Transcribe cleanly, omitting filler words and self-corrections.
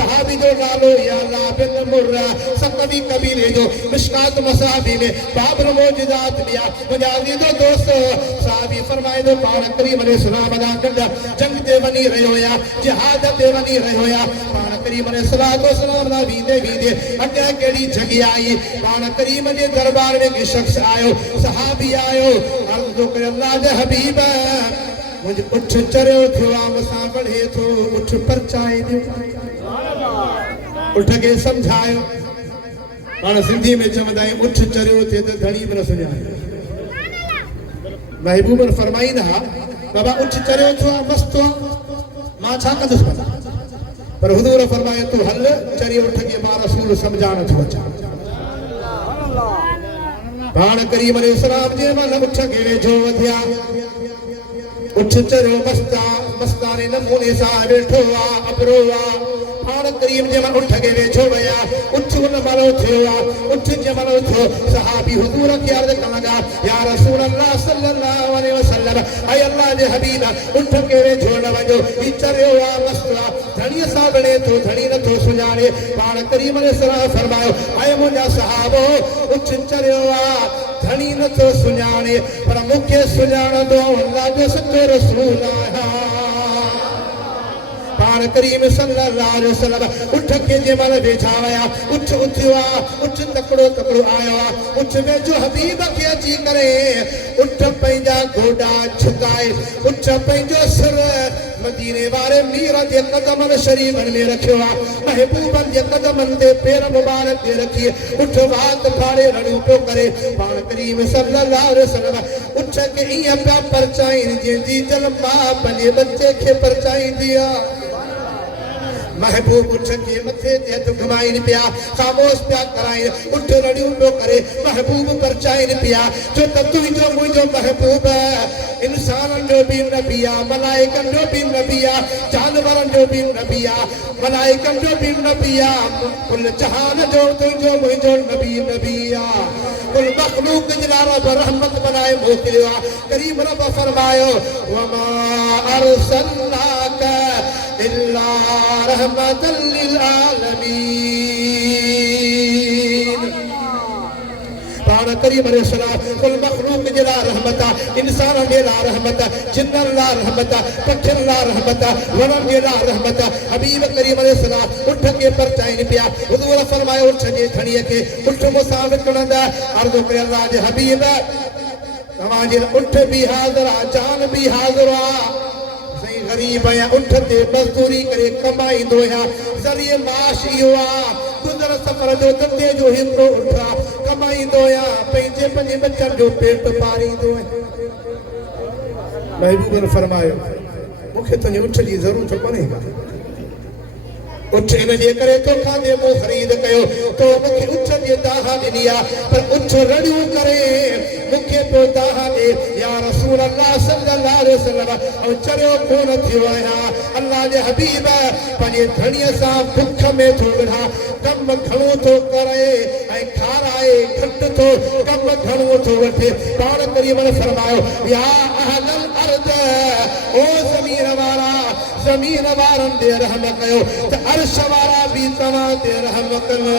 सहाबी जो नालो या अल्लाह बिन मुर्रा सकवी कबीले जो मिशकात मसाबी में बाबर मौजूदात लिया मुजाजी जो दोस्त सहाबी फरमाए दो पाण करीम अलैहि सलाम दा गंदा जंग ते वनी रहियो या जिहाद ते वनी रहियो या पाण करीम अलैहि सलाम दा वीदे वीदे अगे केड़ी जगह आई पाण करीम जे दरबार में के शख्स आयो सहाबी आयो अर्ज तो करे अल्लाह दे हबीब मुझे उठ चरियो थियो मसा बढ़े थो उठ परचाए दे उठ के समझायो पाण सिंधी में चवंदा उठ चरियो थे तो धणी बन सुञायो महबूब फरमाईंदा बाबा उठ चरियो थियो मस्त मां छा कंदुसि भला पर हुजूर फरमाए तू हल चरियो उठ के मां रसूल समझाण थो अचा पाण करीम अलैहि सलाम जे मन उठ के वेझो वधिया उठ चरियो मस्ताने नमूने सां वेठो आ अबरो आ पाण करीम जे मन उठ के वेझो वया उठ उन मलो थियो आ उठ जे मलो थियो सहाबी हुजूर के अर्ज करण लगा या रसूल अल्लाह सल्लल्लाहु अलैहि वसल्लम ऐ अल्लाह जे हबीब उठ के वेझो न वजो ई चरियो आ मस्ता धणी सां बणे तो धणी न तो सुञाणे पाण करीम अलैहि सलाम फरमायो ऐ मुंहिंजा सहाबो उठ चरियो आ धणी न तो सुञाणे पर मूंखे सुञाणंदो अल्लाह जो सच्चो रसूल आया पाण करीम सल्लल्लाहु अलैहि वसल्लम उठ के जे माल वेठा वया उठ उथियो आ उठ तकड़ो तकड़ो आयो आ उठ वेझो हबीब के अची करे उठ पंहिंजा गोडा झुकाए उठ पंहिंजो सिर मदीने वारे मीर जे कदमन शरीफन में रखियो आ महबूबन जे कदमन ते पैर मुबारक ते रखी उठ वात फाड़े रड़ू पियो करे पाण करीम सल्लल्लाहु अलैहि वसल्लम उठ के इया पिया परचाइन जी जन्म मां पंहिंजे बच्चे खे परचाईंदी आ महबूब उठ के मथे ते हथ घुमाइन पिया खामोश पिया कराइन उठ रड़ियूं पियो करे महबूब परचाइन पिया जो त तुंहिंजो मुंहिंजो महबूब इंसानन जो भी नबी आ मलाइकन जो भी नबी आ जानवरन जो भी नबी आ मलाइकन जो भी नबी आ कुल जहान जो तुंहिंजो मुंहिंजो नबी आ कुल मखलूक जे रब रहमत बनाए मोकिलियो आ करीम रब फरमायो वमा अरसलनाका इल्ला रहमतल लिल आलमीन पाण करीम अलैहि सलाम कुल मखलूक जे ला रहमत इंसान जे ला रहमत जिन्नन ला रहमत पखिन ला रहमत वनन जे ला रहमत हबीब करीम अलैहि सलाम उठ के परचाइन पिया हुजूर फरमायो उठ जे धणीअ के उठ मूंसां विकणंदा अर्ज़ करे अल्लाह जे हबीब तव्हां जे उठ भी हाज़िर आ जान भी हाज़िर आ गरीब आया उठ ते मजदूरी करे कमाईंदो या ज़रिए माश इहो आ गुज़र सफ़र जो धंधे जो हिकिड़ो उठा कमाईंदो या पंहिंजे बच्चन जो पेट पारींदो महबूब ने फरमायो मूंखे तुंहिंजे उठ जी ज़रूरत कोन्हे उठ इन जे करे तो खाधे मो ख़रीद कयो तो मूंखे उठ जे दाहा ॾिनी आ पर उठ रड़ियूं करे मूंखे पियो दाहा ॾे या रसूल अल्लाह सल्लल्लाहु अलैहि वसल्लम ऐं चरियो कोन थियो आहियां अल्लाह जे हबीब पंहिंजे धणीअ सां बुख में थो विढ़ा कम घणो थो करे ऐं खाराए घटि थो कम घणो थो वठे पाण करीम ने फरमायो या अहलल अर्द ओ ज़मीन वारा ज़मीन वारनि ते रहम कयो त अर्श वारा भी तव्हां ते रहम कनि